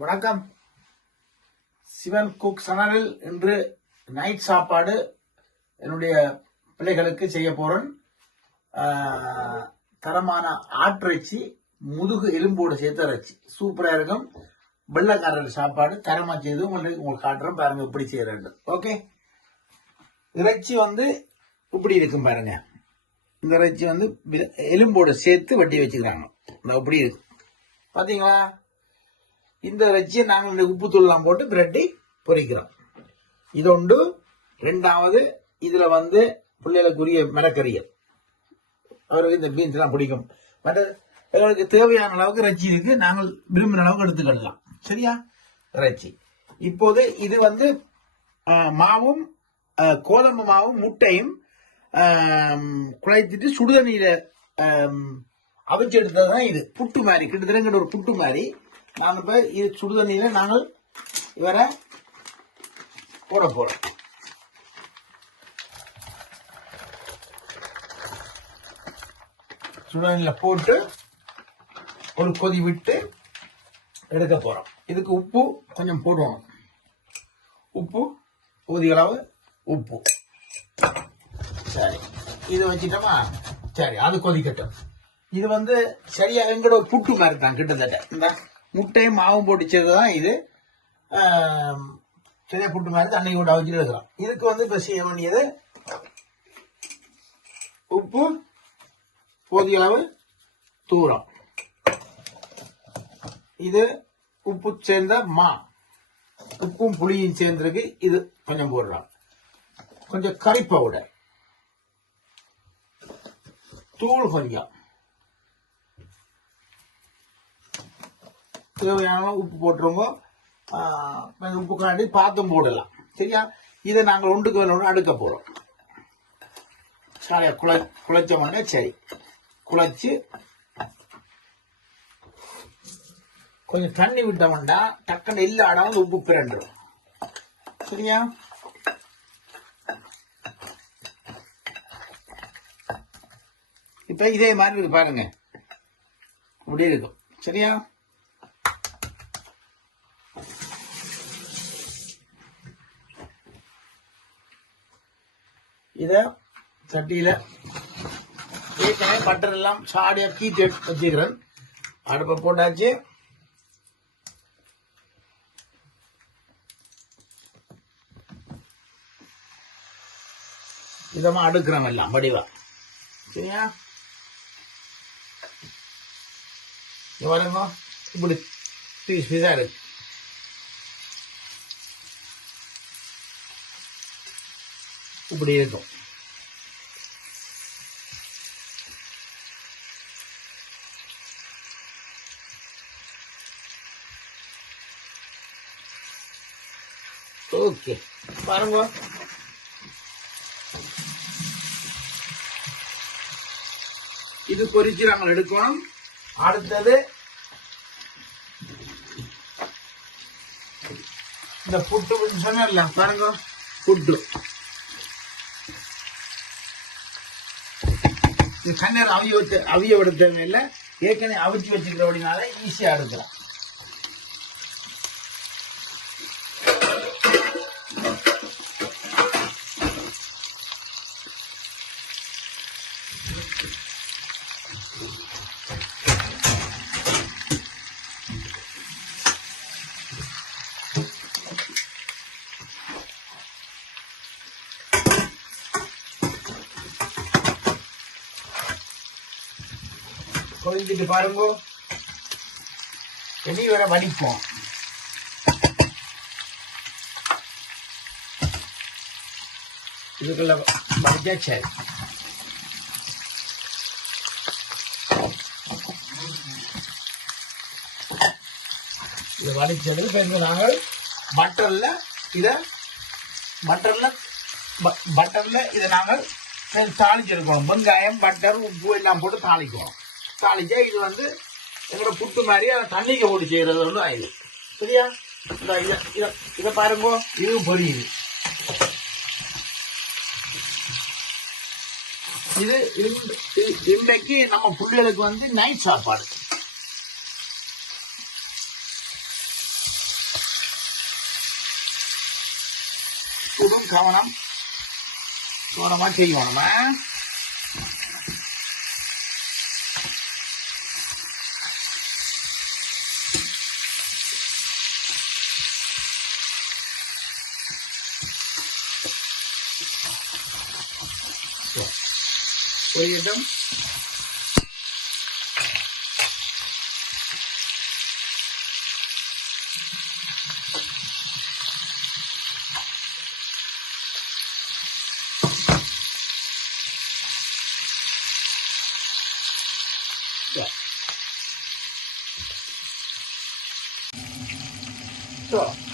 வணக்கம். சிவன் குக் சேனலில் இன்று நைட் சாப்பாடு என்னுடைய பிள்ளைகளுக்கு செய்ய போறேன். தரமான ஆட்டிறைச்சி, முதுகு எலும்போடு சேர்த்த இறைச்சி சூப்பரா இருக்கும். வெள்ளைக்காரர் சாப்பாடு தரமா செய்து உங்களுக்கு காட்டுறேன் பாருங்க எப்படி செய்யறது. ஓகே, இறைச்சி இப்படி இருக்கும் பாருங்க. இந்த இறைச்சி எலும்போடு சேர்த்து வெட்டி வச்சுக்கிறாங்க. இப்படி இருக்கு பாத்தீங்களா? இந்த இறைச்சியை நாங்கள் உப்புத்தூள்லாம் போட்டு பிரட்டி பொரிக்கிறோம். இது ஒன்று. ரெண்டாவது, இதுல பிள்ளைகளுக்குரிய மிளக்கறியல். அவருக்கு இந்த பீன்ஸ் எல்லாம் பிடிக்கும். மற்ற எங்களுக்கு தேவையான அளவுக்கு இறைச்சி இருக்கு. நாங்கள் விரும்பின அளவுக்கு எடுத்துக்கலாம். சரியா? இறைச்சி. இப்போது இது மாவும் கோதம்பு மாவும் முட்டையும் குழைத்துட்டு சுடுதண்ணீர அவிச்சு எடுத்ததுதான் இது. புட்டு மாதிரி, கிட்டத்தட்ட ஒரு புட்டு மாதிரி. நான் இப்ப இது சுடுதண்ணீர நாங்கள் இவரை போட போறோம். சுடுதண்ணீர போட்டு ஒரு கொதி விட்டு எடுக்க போறோம். இதுக்கு உப்பு கொஞ்சம் போடுவோம். உப்பு போதிய அளவு உப்பு. சரி, இது வச்சுட்டோமா? சரி, அது கொதிக்கட்டும். இது சரியா எங்கட ஒரு புட்டு மாதிரி தான் கிட்டத்தட்ட. இந்த முட்டையும் மாவும் போட்டுச்சதுதான் இது. சரியா புட்டு மாதிரி தண்ணி கூட வச்சுட்டு எடுக்கிறோம். இதுக்கு இப்ப செய்ய வேண்டியது உப்பு, போதிய அளவு தூரம். இது உப்பு சேர்ந்த மா, உப்பும் புளியும் சேர்ந்திருக்கு. இது கொஞ்சம் போடுறோம். கொஞ்சம் கறி பவுடர், தூள் கொஞ்சம், தேவையான உப்பு போட்டுருங்க. உப்பு காண்டி பாத்தும் போடலாம். சரியா? இதை நாங்கள் ஒன்றுக்கு வேலை ஒன்று அடுக்க போறோம். சரியா? குழைச்சோம்னா சரி, குழைச்சு கொஞ்சம் தண்ணி விட்டோம்னா டக்குன்னு எல்லா இடம் உப்பு பிறண்டுரும். சரியா? இப்ப இதே மாதிரி இருக்கு பாருங்க. இப்படி இருக்கும். சரியா? இத சட்டியில ஏற்கனவே பட்டர் எல்லாம் சாடியா கீட்டு வச்சுக்கிறேன். அடுப்பை போட்டாச்சு. இதமா அடுக்கிறோம் எல்லாம் வடிவா. சரியா? பாருங்க, இப்படி பீஸ் பீஸா இருக்கு. இப்படி இருக்கும். ஓகே, பாருங்க. இது பொரிச்சு நாங்கள் எடுக்கணும். அடுத்தது இந்த புட்டு சொன்ன பாருங்க. புட்டு கண்ணீர் அவிய விட தேவையில்லை. ஏற்கனவே அவிச்சு வச்சுக்கிறபடினால ஈஸியா எடுக்கலாம். கொதிச்சுட்டு பாருங்க. இனி வர வடிப்போம். இதுக்குள்ள வடிச்சா சரி. இது வடிச்சது இப்ப நாங்கள் பட்டர்ல இதை நாங்கள் தாளிச்சிருக்கோம். வெங்காயம், பட்டர், உப்பு எல்லாம் போட்டு தாளிக்குவோம். தாளிச்சா இது எங்களோட புட்டு மாதிரி தண்ணிக்கு போட்டு செய்யறது ஆயிடுது. சரியா? இத பாருங்க, இது பொரியுது. இது இன்னைக்கு நம்ம பிள்ளைகளுக்கு நைட் சாப்பாடு. கூடும் கவனம் கவனமா செய்யணும். பொரியட்டும்.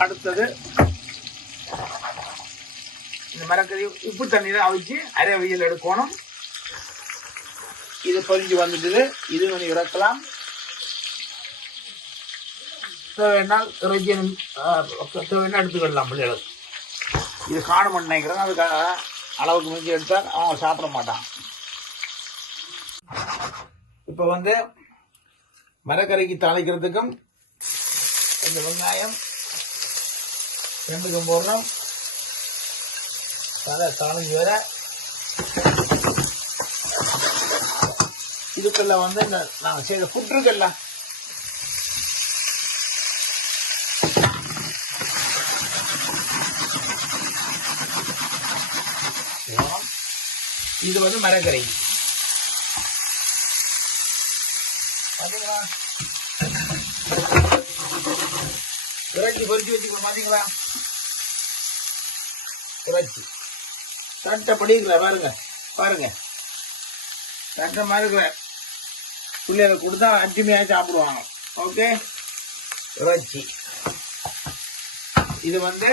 அடுத்தது இந்த மரக்கறி உப்பு தண்ணீரை அவிச்சு அரை வெயில் எடுக்கணும். இது பொரிஞ்சு வந்துட்டு இது கொஞ்சம் இறக்கலாம். தேவைனால் தேவைன்னா எடுத்துக்கிடலாம் பிள்ளைகளுக்கு. இது காணும்னு நினைக்கிறேன். அதுக்காக அளவுக்கு மிஞ்சி எடுத்தால் அவங்க சாப்பிட மாட்டான். இப்போ வந்து மரக்கறிக்கு தாளிக்கிறதுக்கும் கொஞ்சம் வெங்காயம் ரெண்டுக்கும் போடுறோம். தாளிஞ்சு வர இதுக்குள்ள வந்து இந்த நாங்கள் செய்த ஃபுட் இருக்குல்ல, இது வந்து மரக்கறி இறைச்சி பொறிச்சு வச்சுக்கணும். பாத்தீங்களா, இறைச்சி சட்டப்படி இருக்கிற பாருங்க பாருங்க, சட்டமா இருக்கிற பிள்ளைகளை கொடுத்தா அட்டுமையாக சாப்பிடுவாங்க. ஓகே, இறைச்சி இது வந்து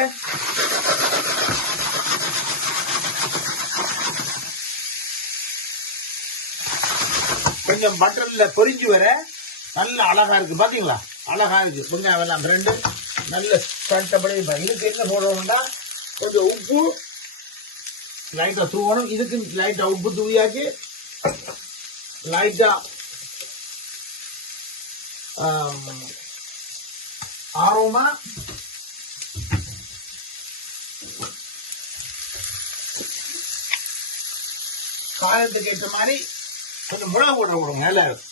கொஞ்சம் பட்டர்ல பொரிஞ்சு வர நல்ல அழகா இருக்கு. பாத்தீங்களா, அழகா இருக்கு. வெங்காயம் எல்லாம் ரெண்டு நல்ல சட்டப்படி. இதுக்கு என்ன போடுவோம்னா கொஞ்சம் உப்பு லைட்டா தூவணும். இதுக்கு லைட்டா உப்பு தூவியாச்சு, லைட்டா ஆர்வமா காயத்துக்கு ஏற்ற மாதிரி கொஞ்சம் மிளகு போட போடுங்க. நல்லா இருக்கும்.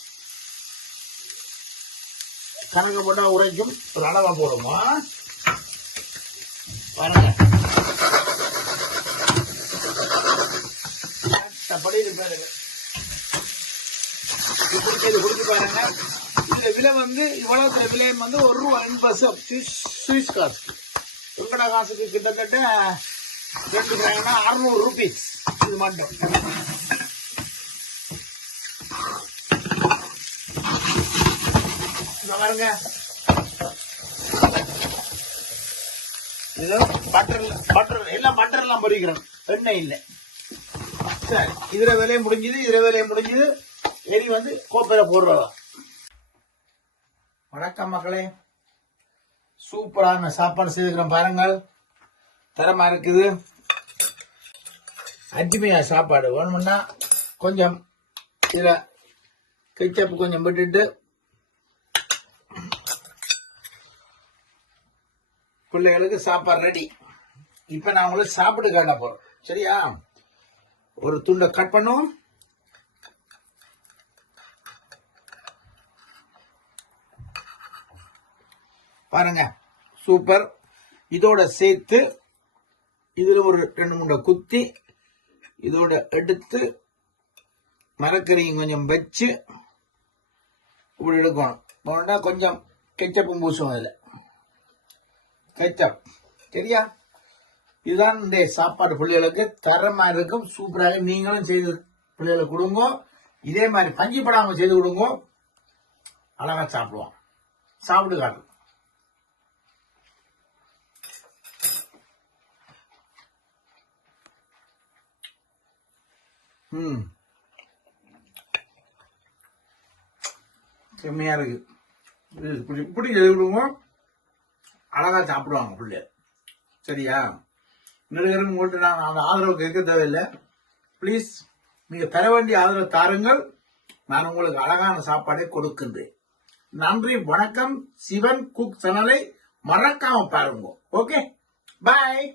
கணக்கு போட்டா உரைக்கும். ஒரு அளவா போடுமா பாருங்க. படி பாருங்க, குடிச்சு பாருங்க. இதுல விலை வந்து இவ்வளவு விலை வந்து ₹1.50 சுவிஸ் காசு. உங்கட காசுக்கு கிட்டத்தட்ட 2 கிராம்னா ₹600. இது மட்டும் பாருங்க. இது பட்டர் எல்லாம் பட்டர் எல்லாம் பொரிக்கிறோம், எண்ணெய் இல்லை. சரி, இதுல வேலையை முடிஞ்சது. எரி வந்து கோப்பையில போடுறதா. வணக்கம் மக்களே, சூப்பரான சாப்பாடு செய்திருக்கிறோம் பாருங்கள். தரமா இருக்குது. அஜ்மியா சாப்பாடு வேணும்னா கொஞ்சம் இதுல கெச்சப் கொஞ்சம் விட்டுட்டு பிள்ளைகளுக்கு சாப்பாடு ரெடி. இப்ப நான் உங்களுக்கு சாப்பிட்டு காட்ட போறேன். சரியா, ஒரு துண்டை கட் பண்ணுவோம். பாருங்க, சூப்பர். இதோட சேர்த்து இதுல ஒரு 2-3 குத்தி இதோட எடுத்து மரக்கறியும் கொஞ்சம் வச்சு இப்படி எடுக்கணும். கொஞ்சம் கெச்சப்பும் பூசுவோம். இதுல கெச்சப். சரியா, இதுதான் இந்த சாப்பாடு. பிள்ளைகளுக்கு தரமா இருக்கும், சூப்பராக. நீங்களும் செய்து பிள்ளைகளுக்கு கொடுங்க. இதே மாதிரி பஞ்சு படாம செய்து கொடுங்க. அழகா சாப்பிடுவோம். சாப்பிட்டு காட்டும். செம்மையா இருக்கு. இப்படி செய்து கொடுங்க, அழகா சாப்பிடுவாங்க பிள்ளை. சரியா, நடிகரும் உங்கள்கிட்ட நான் அந்த ஆதரவு கேட்க தேவையில்லை. பிளீஸ், நீங்க தர வேண்டிய ஆதரவு தாருங்கள். நான் உங்களுக்கு அழகான சாப்பாடை கொடுக்கின்றேன். நன்றி, வணக்கம். சிவன் குக் சேனலை மறக்காம பாருங்க. ஓகே, பாய்.